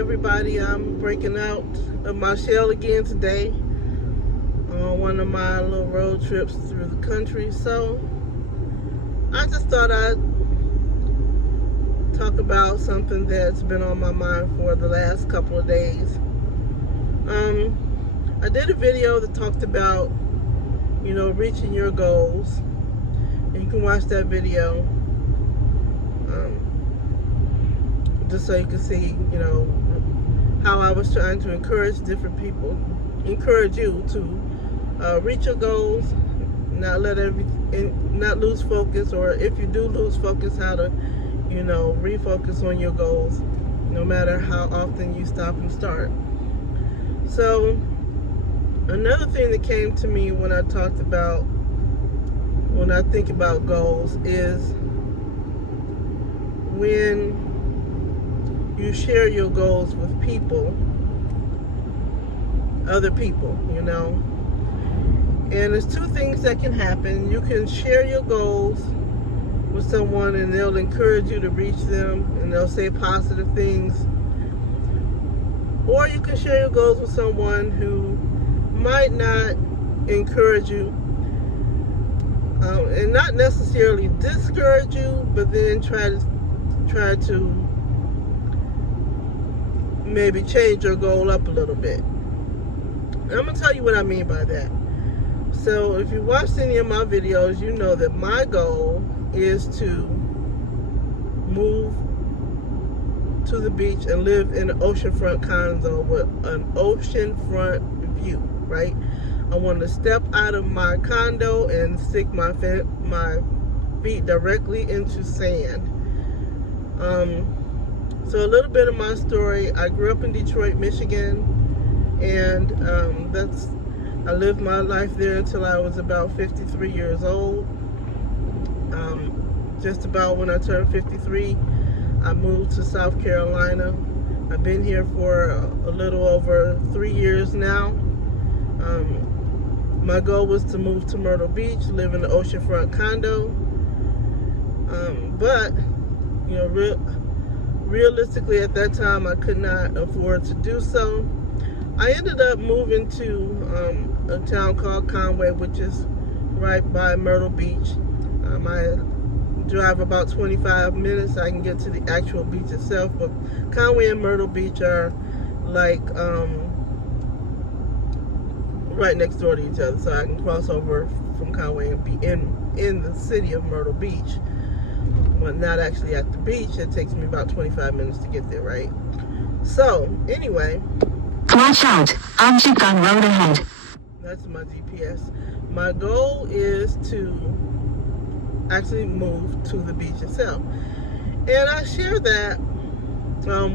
everybody, I'm breaking out of my shell again today on one of my little road trips through the country. So I just thought I'd talk about something that's been on my mind for the last couple of days. I did a video that talked about, reaching your goals, and you can watch that video just so you can see, how I was trying to encourage different people, encourage you to reach your goals, not lose focus, or if you do lose focus, how to, refocus on your goals, no matter how often you stop and start. So another thing that came to me when I think about goals is when you share your goals with other people, And there's two things that can happen. You can share your goals with someone and they'll encourage you to reach them and they'll say positive things. Or you can share your goals with someone who might not encourage you and not necessarily discourage you, but then try to maybe change your goal up a little bit. I'm going to tell you what I mean by that. So if you watched any of my videos, you know that my goal is to move to the beach and live in an oceanfront condo with an oceanfront view, right? I want to step out of my condo and stick my feet directly into sand. So a little bit of my story. I grew up in Detroit, Michigan, and I lived my life there until I was about 53 years old. Just about when I turned 53, I moved to South Carolina. I've been here for a little over 3 years now. My goal was to move to Myrtle Beach, live in an oceanfront condo. But, realistically at that time I could not afford to do so. I ended up moving to a town called Conway, which is right by Myrtle Beach. I drive about 25 minutes. I can get to the actual beach itself, but Conway and Myrtle Beach are like right next door to each other, so I can cross over from Conway and be in the city of Myrtle Beach. Well, not actually at the beach. It takes me about 25 minutes to get there, right? So, anyway. Watch out. Object on road ahead. That's my GPS. My goal is to actually move to the beach itself. And I share that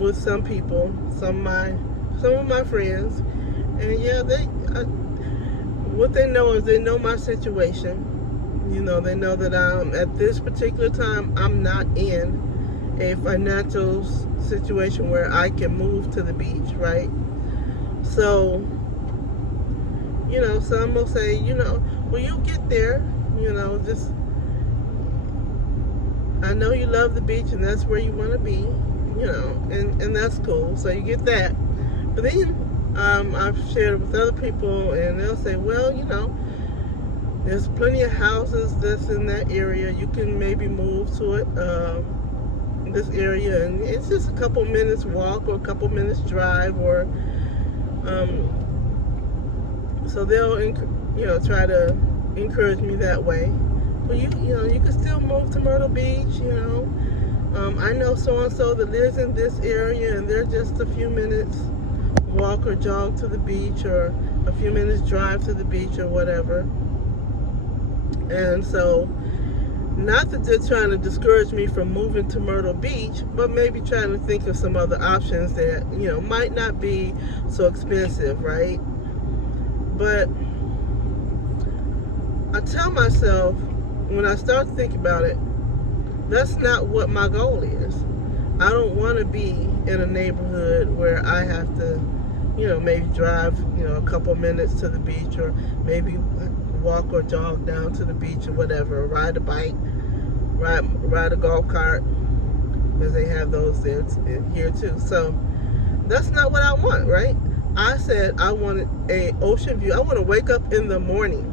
with some people, some of my friends. And yeah, what they know is they know my situation. They know that at this particular time, I'm not in a financial situation where I can move to the beach, right? So, some will say, well, you get there, I know you love the beach and that's where you want to be, and that's cool. So you get that. But then I've shared it with other people and they'll say, well, there's plenty of houses that's in that area. You can maybe move to it, this area, and it's just a couple minutes walk or a couple minutes drive, or so they'll try to encourage me that way. Well, you can still move to Myrtle Beach. I know so and so that lives in this area, and they're just a few minutes walk or jog to the beach, or a few minutes drive to the beach, or whatever. And so, not that they're trying to discourage me from moving to Myrtle Beach, but maybe trying to think of some other options that, might not be so expensive, right? But I tell myself, when I start to think about it, that's not what my goal is. I don't want to be in a neighborhood where I have to, maybe drive, a couple minutes to the beach, or maybe walk or jog down to the beach or whatever, ride a bike, ride a golf cart, because they have those there here too. So That's not what I want, right? I said I wanted an ocean view. I want to wake up in the morning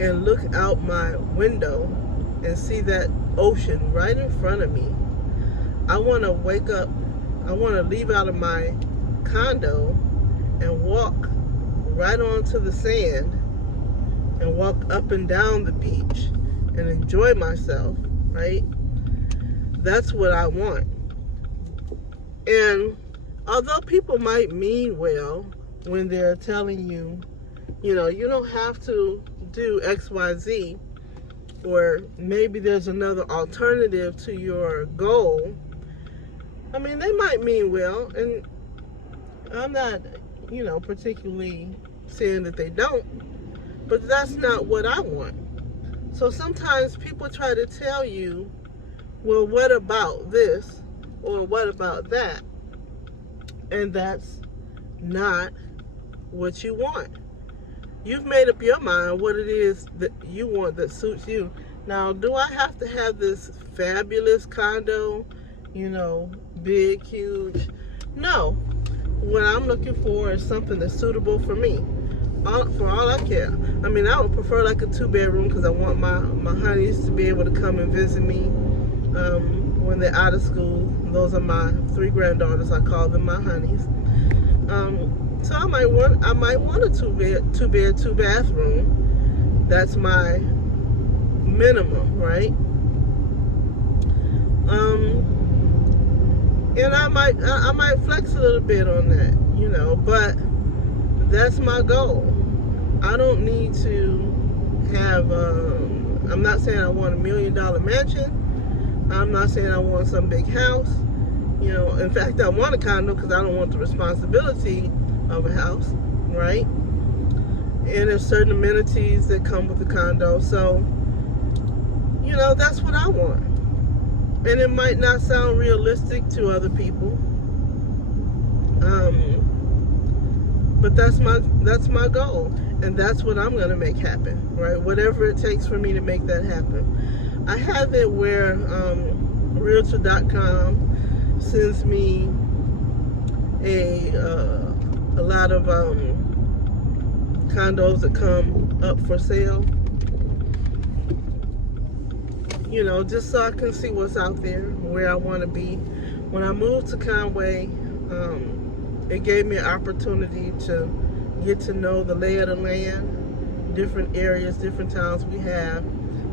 and look out my window and see that ocean right in front of me. I want to wake up, I want to leave out of my condo and walk right onto the sand and walk up and down the beach and enjoy myself, right? That's what I want. And although people might mean well when they're telling you, you know, you don't have to do X, Y, Z, or maybe there's another alternative to your goal. I mean, they might mean well, and I'm not, you know, particularly saying that they don't, but that's not what I want. So sometimes people try to tell you, well, what about this? Or what about that? And that's not what you want. You've made up your mind what it is that you want that suits you. Now, do I have to have this fabulous condo, you know, big, huge? No. What I'm looking for is something that's suitable for me. For all I care. I mean, I would prefer like a 2-bedroom because I want my honeys to be able to come and visit me when they're out of school. Those are my 3 granddaughters. I call them my honeys. So I might want a 2-bed, 2-bathroom. That's my minimum, right? And I might flex a little bit on that, you know, but that's my goal. I don't need to have, I'm not saying I want $1 million mansion. I'm not saying I want some big house. You know, in fact, I want a condo because I don't want the responsibility of a house, right? And there's certain amenities that come with the condo. So, you know, that's what I want. And it might not sound realistic to other people. But that's my goal. And that's what I'm going to make happen, right? Whatever it takes for me to make that happen. I have it where Realtor.com sends me a lot of condos that come up for sale. You know, just so I can see what's out there, where I want to be. When I moved to Conway, it gave me an opportunity to get to know the lay of the land, different areas, different towns we have.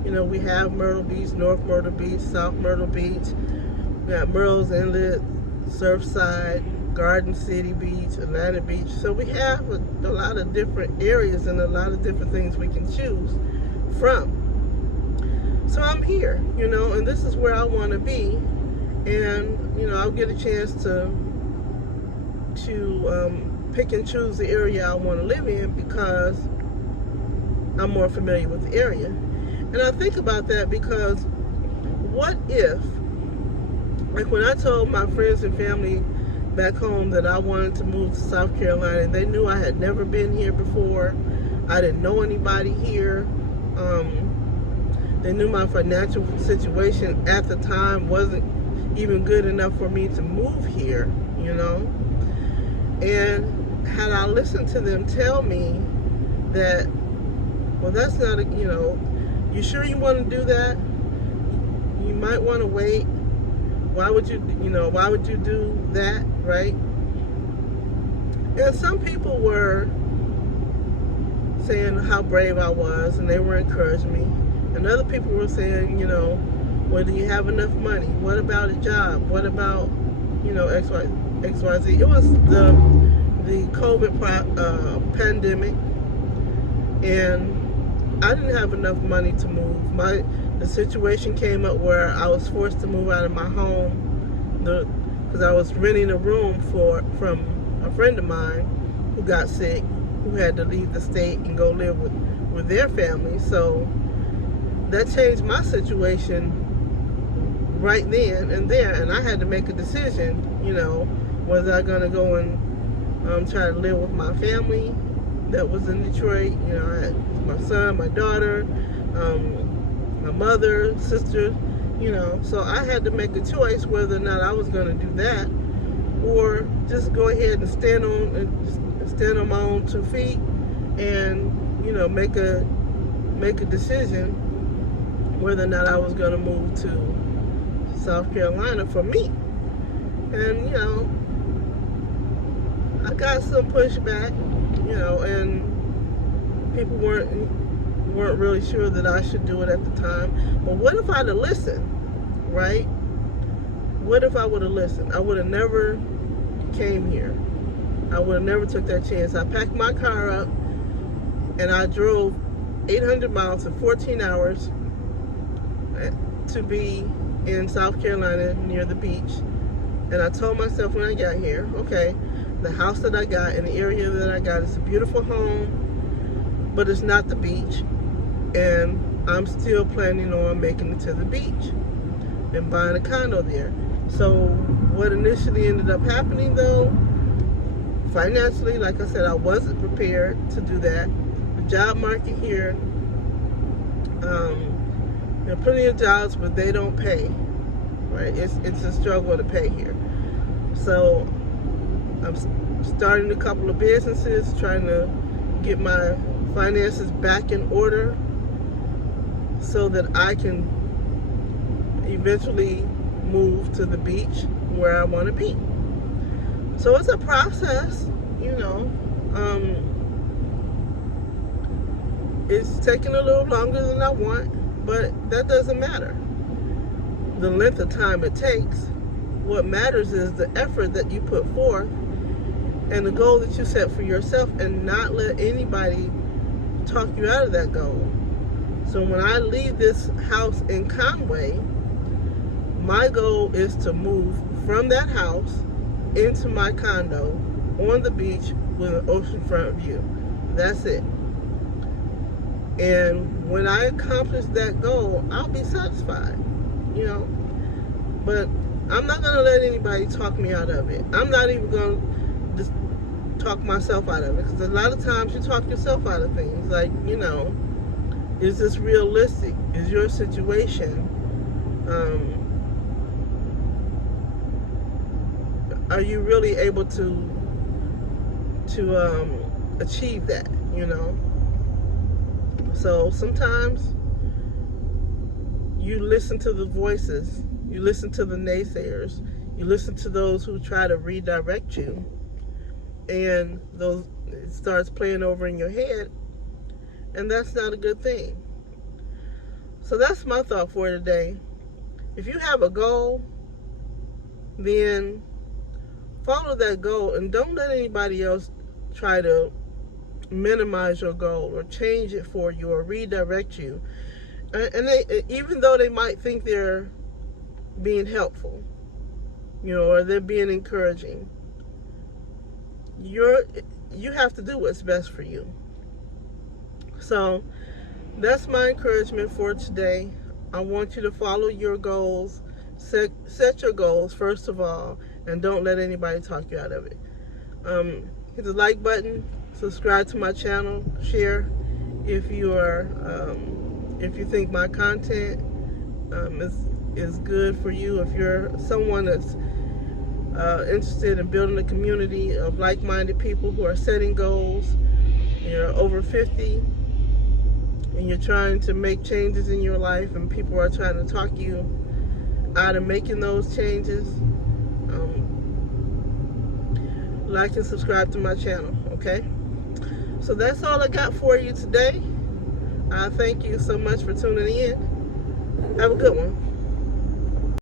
You know, we have Myrtle Beach, North Myrtle Beach, South Myrtle Beach. We got Murrells Inlet, Surfside, Garden City Beach, Atlanta Beach. So we have a lot of different areas and a lot of different things we can choose from. So I'm here, you know, and this is where I want to be. And, you know, I'll get a chance to pick and choose the area I want to live in because I'm more familiar with the area. And I think about that because what if, like when I told my friends and family back home that I wanted to move to South Carolina, and they knew I had never been here before, I didn't know anybody here, they knew my financial situation at the time wasn't even good enough for me to move here, you know. And had I listened to them tell me that, well, that's not a, you know, you sure you want to do that? You might want to wait. Why would you do that, right? And some people were saying how brave I was, and they were encouraging me. And other people were saying, you know, well, do you have enough money? What about a job? What about, you know, XYZ? It was the COVID pandemic, and I didn't have enough money to move. The situation came up where I was forced to move out of my home because I was renting a room from a friend of mine who got sick, who had to leave the state and go live with their family. So that changed my situation right then and there, and I had to make a decision, you know, was I going to go and try to live with my family that was in Detroit. You know, I had my son, my daughter, my mother, sister, you know, so I had to make a choice whether or not I was going to do that, or just go ahead and stand on my own 2 feet and make a decision whether or not I was going to move to South Carolina for me. And I got some pushback, and people weren't really sure that I should do it at the time. But what if I'd have listened, right? What if I would have listened? I would have never came here. I would have never took that chance. I packed my car up and I drove 800 miles in 14 hours to be in South Carolina near the beach. And I told myself when I got here, okay, the house that I got in the area that I got is a beautiful home, but it's not the beach. And I'm still planning on making it to the beach and buying a condo there. So what initially ended up happening though, financially, like I said, I wasn't prepared to do that. The job market here, there are plenty of jobs, but they don't pay, right? It's a struggle to pay here. So I'm starting a couple of businesses, trying to get my finances back in order so that I can eventually move to the beach where I want to be. So it's a process, it's taking a little longer than I want, but that doesn't matter. The length of time it takes, what matters is the effort that you put forth and the goal that you set for yourself, and not let anybody talk you out of that goal. So when I leave this house in Conway, my goal is to move from that house into my condo on the beach with an oceanfront view. That's it. And when I accomplish that goal, I'll be satisfied, But I'm not going to let anybody talk me out of it. I'm not even going to just talk myself out of it, because a lot of times you talk yourself out of things. Like, is this realistic? Is your situation, are you really able to achieve that, So sometimes you listen to the voices, you listen to the naysayers, you listen to those who try to redirect you, and it starts playing over in your head, and that's not a good thing. So that's my thought for today. If you have a goal, then follow that goal, and don't let anybody else try to minimize your goal or change it for you or redirect you. And even though they might think they're being helpful, or they're being encouraging, you have to do what's best for you. So that's my encouragement for today. I want you to follow your goals, set your goals first of all, and don't let anybody talk you out of it. Hit the like button, subscribe to my channel, share if you think my content is good for you. If you're someone that's interested in building a community of like-minded people who are setting goals, you're over 50 and you're trying to make changes in your life, and people are trying to talk you out of making those changes, like and subscribe to my channel, okay? So that's all I got for you today. Thank you so much for tuning in. Have a good one.